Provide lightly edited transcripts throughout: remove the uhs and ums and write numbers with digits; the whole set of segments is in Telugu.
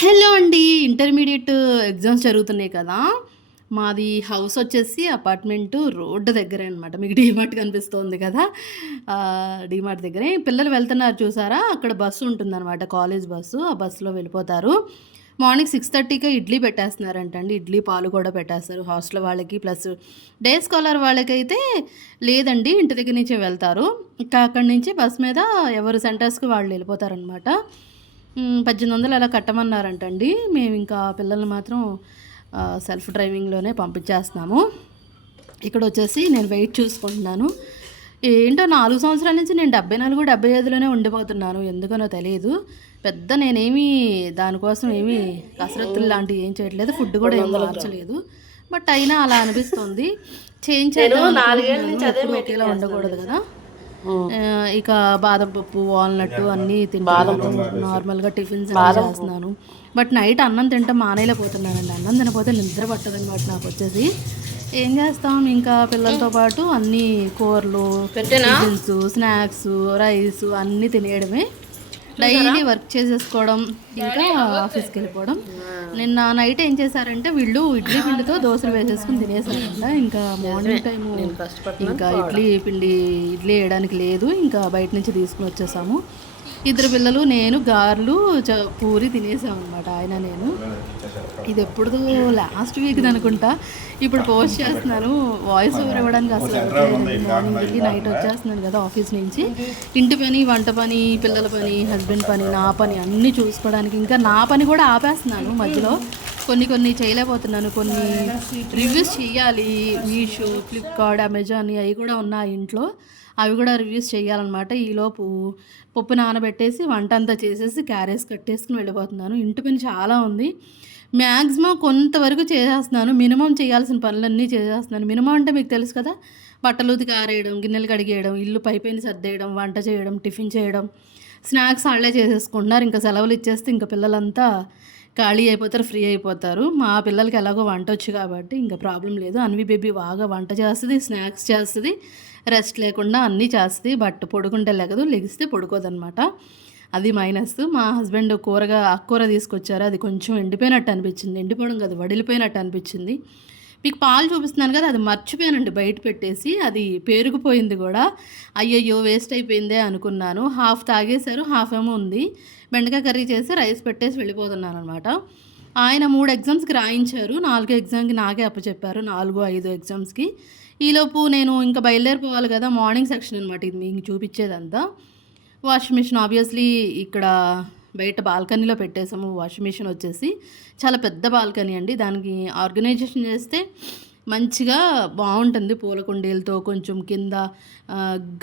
హలో అండి. ఇంటర్మీడియేట్ ఎగ్జామ్స్ జరుగుతున్నాయి కదా! మాది హౌస్ వచ్చేసి అపార్ట్మెంటు రోడ్డు దగ్గరే అనమాట. మీకు డీమార్ట్ కనిపిస్తోంది కదా! డీమార్ట్ దగ్గరే. పిల్లలు వెళ్తున్నారు చూసారా? అక్కడ బస్సు ఉంటుందనమాట. College bus. ఆ బస్సులో వెళ్ళిపోతారు. మార్నింగ్ 6:30కే ఇడ్లీ పెట్టేస్తున్నారంటండి. ఇడ్లీ, పాలు కూడా పెట్టేస్తారు హాస్టల్ వాళ్ళకి. ప్లస్ డే స్కాలర్ వాళ్ళకైతే లేదండి. ఇంటి దగ్గర నుంచే వెళ్తారు. ఇంకా అక్కడి నుంచి బస్ మీద ఎవరు సెంటర్స్‌కి వాళ్ళు వెళ్ళిపోతారనమాట. 1800 అలా కట్టమన్నారంటండి. మేమింకా పిల్లల్ని మాత్రం సెల్ఫ్ డ్రైవింగ్‌లోనే పంపించేస్తున్నాము. ఇక్కడొచ్చేసి నేను వెయిట్ చూసుకుంటున్నాను. ఏంటో 4 సంవత్సరాల నుంచి నేను 74, 75లోనే ఉండిపోతున్నాను. ఎందుకనో తెలీదు. పెద్ద నేనేమి దానికోసం ఏమి కసరత్తులు లాంటివి ఏం చేయట్లేదు. ఫుడ్ కూడా ఏం మార్చలేదు. బట్ అయినా అలా అనిపిస్తుంది. చేంజ్ చేద్దాం అనుకుంటున్నాను. ఎప్పుడు ఒకేలా ఉండకూడదు కదా! ఇక బాదం పప్పు, వాల్‌నట్ అన్నీ తింటున్నాను. నార్మల్‌గా టిఫిన్స్ అన్నీ చేస్తున్నాను. బట్ నైట్ అన్నం తినటం మానేయలేకపోతున్నానండి. అన్నం తినకపోతే నిద్ర పట్టదనమాట నాకొచ్చేసి. ఏం చేస్తాం ఇంకా పిల్లలతో పాటు అన్నీ కూరలు, టిఫిన్స్, స్నాక్స్, రైస్ అన్నీ తినేయడమే. డైలీ వర్క్ చేసేసుకోవడం, ఇంకా ఆఫీస్కి వెళ్ళిపోవడం. నిన్న నైట్ ఏం చేశారంటే వీళ్ళు ఇడ్లీ పిండితో దోశలు వేసేసుకుని తినేసారంట. ఇంకా మార్నింగ్ టైము ఇంకా ఇడ్లీ వేయడానికి లేదు. ఇంకా బయట నుంచి తీసుకుని వచ్చేసాము. ఇద్దరు పిల్లలు, నేను గారెలు, పూరి తినేసామన్నమాట ఆయన నేను. ఇది ఎప్పుడు లాస్ట్ వీక్ అనుకుంటా. ఇప్పుడు పోస్ట్ చేస్తున్నాను. వాయిస్ ఓవర్ ఇవ్వడానికి అసలు మార్నింగ్ వెళ్ళి నైట్ వచ్చేస్తున్నాను కదా ఆఫీస్ నుంచి. ఇంటి పని, వంట పని, పిల్లల పని, హస్బెండ్ పని, నా పని అన్నీ చూసుకోవడానికి. ఇంకా నా పని కూడా ఆపేస్తున్నాను మధ్యలో. కొన్ని చేయలేకపోతున్నాను. కొన్ని రివ్యూస్ చేయాలి. మీషో, ఫ్లిప్కార్ట్, అమెజాన్ అవి కూడా ఉన్నాయి ఇంట్లో. అవి కూడా రివ్యూస్ చేయాలన్నమాట. ఈలోపు పప్పు నానబెట్టేసి వంట అంతా చేసేసి క్యారేజ్ కట్టేసుకుని వెళ్ళిపోతున్నాను. ఇంటి పని చాలా ఉంది. మ్యాక్సిమం కొంతవరకు చేసేస్తున్నాను. మినిమం చేయాల్సిన పనులన్నీ చేసేస్తున్నాను. మినిమం అంటే మీకు తెలుసు కదా! బట్టలు ఉతికి ఆరేయడం, గిన్నెలు కడిగేయడం, ఇల్లు పైపైన సర్దేయడం, వంట చేయడం, టిఫిన్ చేయడం, స్నాక్స్ వాళ్ళే చేసేసుకుంటున్నారు. ఇంకా సెలవులు ఇచ్చేస్తే ఇంకా పిల్లలంతా ఖాళీ అయిపోతారు, ఫ్రీ అయిపోతారు. మా పిల్లలకి ఎలాగో వంట వచ్చు కాబట్టి ఇంకా ప్రాబ్లం లేదు. అన్వి బేబీ బాగా వంట చేస్తుంది, స్నాక్స్ చేస్తుంది, రెస్ట్ లేకుండా అన్నీ చేస్తుంది. బట్ పడుకుంటే లెగదు, లెగిస్తే పడుకోదనమాట. అది మైనస్. మా హస్బెండ్ ఆకుకూర తీసుకొచ్చారు. అది కొంచెం ఎండిపోయినట్టు అనిపించింది. ఎండిపోవడం కాదు, వడిలిపోయినట్టు అనిపించింది. మీకు పాలు చూపిస్తున్నాను కదా, అది మర్చిపోయానండి బయట పెట్టేసి. అది పేరుకుపోయింది కూడా. అయ్యయ్యో వేస్ట్ అయిపోయిందే అనుకున్నాను. హాఫ్ తాగేశారు, హాఫ్ ఏమో ఉంది. బెండకాయ కర్రీ చేసి రైస్ పెట్టేసి వెళ్ళిపోతున్నాను అనమాట. ఆయన 3 ఎగ్జామ్స్కి రాయించారు. 4 ఎగ్జామ్కి నాకే అప్పచెప్పారు. 4, 5 ఎగ్జామ్స్కి. ఈలోపు నేను ఇంకా బయలుదేరిపోవాలి కదా. మార్నింగ్ సెక్షన్ అనమాట ఇది మీకు చూపించేదంతా. వాషింగ్ మిషన్ ఆబ్వియస్లీ ఇక్కడ బయట బాల్కనీలో పెట్టేసాము. వాషింగ్ మిషన్ వచ్చేసి చాలా పెద్ద బాల్కనీ అండి. దానికి ఆర్గనైజేషన్ చేస్తే మంచిగా బాగుంటుంది. పూల కుండీలతో కొంచెం కింద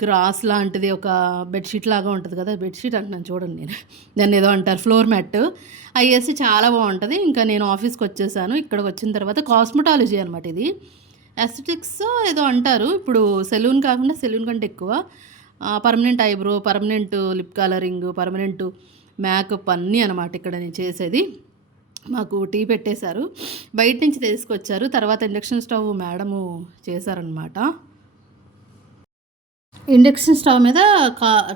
గ్రాస్ లాంటిది ఒక బెడ్షీట్ లాగా ఉంటుంది కదా. బెడ్షీట్ అంటున్నాను చూడండి, నేను దాన్ని ఏదో అంటారు, ఫ్లోర్ మ్యాట్ అవి వేసి చాలా బాగుంటుంది. ఇంకా నేను ఆఫీస్కి వచ్చేసాను. ఇక్కడికి వచ్చిన తర్వాత కాస్మెటాలజీ అనమాట ఇది. ఎస్థెటిక్స్ ఏదో అంటారు. ఇప్పుడు సెలూన్ కాకుండా సెలూన్ కంటే ఎక్కువ permanent eyebrow, permanent lip colouring, permanent makeup అన్నీ అనమాట ఇక్కడ నేను చేసేది. మాకు టీ పెట్టేశారు, బయట నుంచి తీసుకొచ్చారు. తర్వాత ఇండక్షన్ స్టవ్ మేడము చేశారనమాట. ఇండక్షన్ స్టవ్ మీద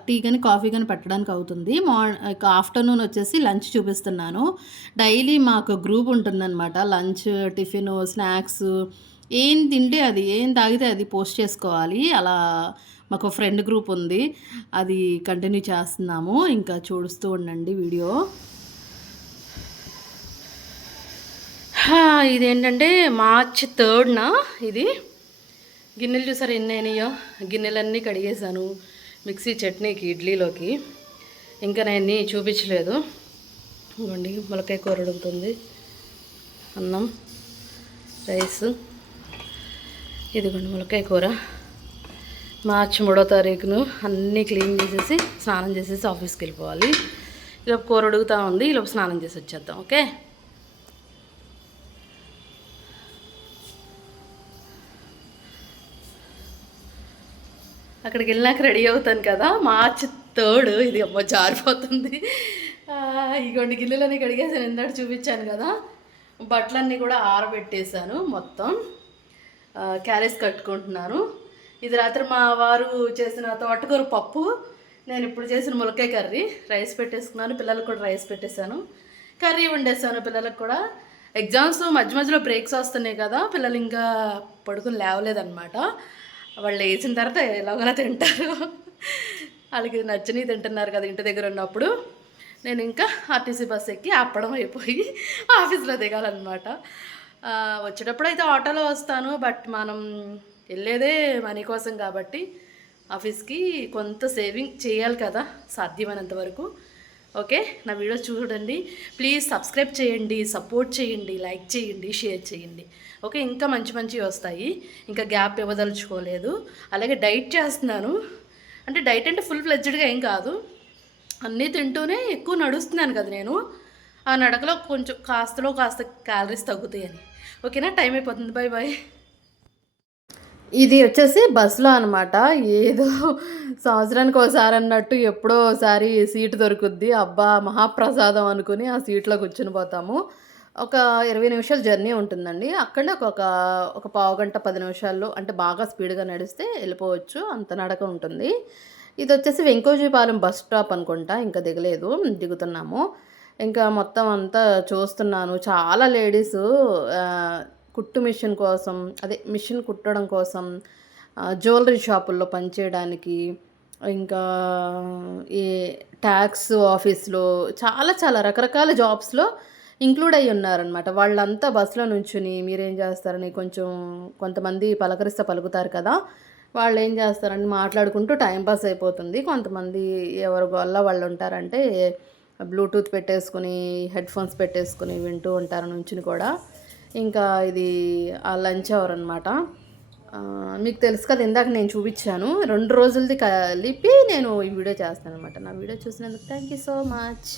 టీ కానీ కాఫీ కానీ పెట్టడానికి అవుతుంది. ఆఫ్టర్నూన్ వచ్చేసి లంచ్ చూపిస్తున్నాను. డైలీ మాకు గ్రూప్ ఉంటుందన్నమాట. లంచ్, టిఫిన్, స్నాక్స్ ఏం తింటే అది, ఏం తాగితే అది పోస్ట్ చేసుకోవాలి. అలా మాకు ఫ్రెండ్ గ్రూప్ ఉంది, అది కంటిన్యూ చేస్తున్నాము. ఇంకా చూస్తూ ఉండండి వీడియో. ఇదేంటంటే March 3rd ఇది. గిన్నెలు చూసారు ఎన్ని అయినాయో. గిన్నెలన్నీ కడిగేసాను మిక్సీ చట్నీకి, ఇడ్లీలోకి. ఇంకా నేను చూపించలేదు. ఇవ్వండి, ములక్కాయ కూర ఉడుకుతుంది, అన్నం, రైస్. ఇదిగోండి ములక్కాయ కూర. March 3వ తారీఖును అన్నీ క్లీన్ చేసేసి స్నానం చేసేసి ఆఫీస్కి వెళ్ళిపోవాలి. ఈలోపు కూర ఉడుకుతూ ఉంది, ఈలోపు స్నానం చేసి వచ్చేద్దాం. ఓకే. అక్కడికి వెళ్ళినాక రెడీ అవుతాను కదా. March 3rd ఇది. అమ్మ జారిపోతుంది. ఇగోండి గిన్నెలన్నీ కడిగేసాను, ఎందాడు చూపించాను కదా. బట్టలన్నీ కూడా ఆరబెట్టేశాను మొత్తం. క్యారేజ్ కట్టుకుంటున్నాను. ఇది రాత్రి మా వారు చేసిన తోటకూర పప్పు, నేను ఇప్పుడు చేసిన ములక్కాయ కర్రీ. రైస్ పెట్టేసుకున్నాను, పిల్లలకు కూడా రైస్ పెట్టేశాను. కర్రీ వండేసాను పిల్లలకు కూడా. ఎగ్జామ్స్ మధ్య మధ్యలో బ్రేక్స్ వస్తున్నాయి కదా, పిల్లలు ఇంకా పడుకుని లేవలేదన్నమాట. వాళ్ళు లేచిన తర్వాత ఎలాగోలా తింటారు, వాళ్ళకి నచ్చినవి తింటున్నారు కదా ఇంటి దగ్గర ఉన్నప్పుడు. నేను ఇంకా ఆర్టీసీ బస్ ఎక్కి అప్పడం అయిపోయి ఆఫీస్లో దిగాలన్నమాట. వచ్చేటప్పుడు అయితే ఆటోలో వస్తాను, బట్ మనం వెళ్ళేదే మనీ కోసం కాబట్టి ఆఫీస్కి కొంత సేవింగ్ చేయాలి కదా సాధ్యమైనంత వరకు. ఓకే, నా వీడియో చూడండి, ప్లీజ్ సబ్స్క్రైబ్ చేయండి, సపోర్ట్ చేయండి, లైక్ చేయండి, షేర్ చేయండి. ఓకే, ఇంకా మంచి మంచివి వస్తాయి, ఇంకా గ్యాప్ ఇవ్వదలుచుకోలేదు. అలాగే డైట్ చేస్తున్నాను, అంటే డైట్ అంటే ఫుల్ ఫ్లెడ్జ్డ్గా ఏం కాదు, అన్నీ తింటూనే ఎక్కువ నడుస్తున్నాను కదా నేను. ఆ నడకలో కొంచెం కాస్తలో కాస్త క్యాలరీస్ తగ్గుతాయని. ఓకేనా, టైం అయిపోతుంది, బాయ్ బాయ్. ఇది వచ్చేసి బస్సులో అనమాట. ఏదో సంవత్సరానికి ఒకసారి అన్నట్టు ఎప్పుడో ఒకసారి సీటు దొరుకుద్ది. అబ్బా మహాప్రసాదం అనుకుని ఆ సీట్లో కూర్చుని పోతాము. ఒక 20 నిమిషాల జర్నీ ఉంటుందండి. అక్కడే ఒక పావుగంట 10 నిమిషాల్లో, అంటే బాగా స్పీడ్గా నడిస్తే వెళ్ళిపోవచ్చు, అంత నడక ఉంటుంది. ఇది వచ్చేసి వెంకోజీపాలెం బస్ స్టాప్ అనుకుంటా, ఇంకా దిగలేదు, దిగుతున్నాము. ఇంకా మొత్తం అంతా చూస్తున్నాను, చాలా లేడీసు కుట్టు మిషన్ కోసం, అదే మిషన్ కుట్టడం కోసం, జ్యువెలరీ షాపుల్లో పనిచేయడానికి, ఇంకా ఈ ట్యాక్స్ ఆఫీస్లో, చాలా చాలా రకరకాల జాబ్స్లో ఇంక్లూడ్ అయ్యి ఉన్నారనమాట. వాళ్ళంతా బస్సులో నుంచుని మీరేం చేస్తారని కొంచెం కొంతమంది పలకరిస్తే పలుకుతారు కదా, వాళ్ళు ఏం చేస్తారని మాట్లాడుకుంటూ టైంపాస్ అయిపోతుంది. కొంతమంది ఎవరి వల్ల వాళ్ళు ఉంటారంటే బ్లూటూత్ పెట్టేసుకుని, హెడ్ఫోన్స్ పెట్టేసుకుని వింటూ ఉంటారు నుంచుని కూడా. ఇంకా ఇది ఆ లంచ్ అవర్ అనమాట. మీకు తెలుసు కదా, ఇందాక నేను చూపించాను, 2 రోజులది కలిపి నేను ఈ వీడియో చేస్తాను అనమాట. నా వీడియో చూసినందుకు థ్యాంక్ యూ సో మచ్.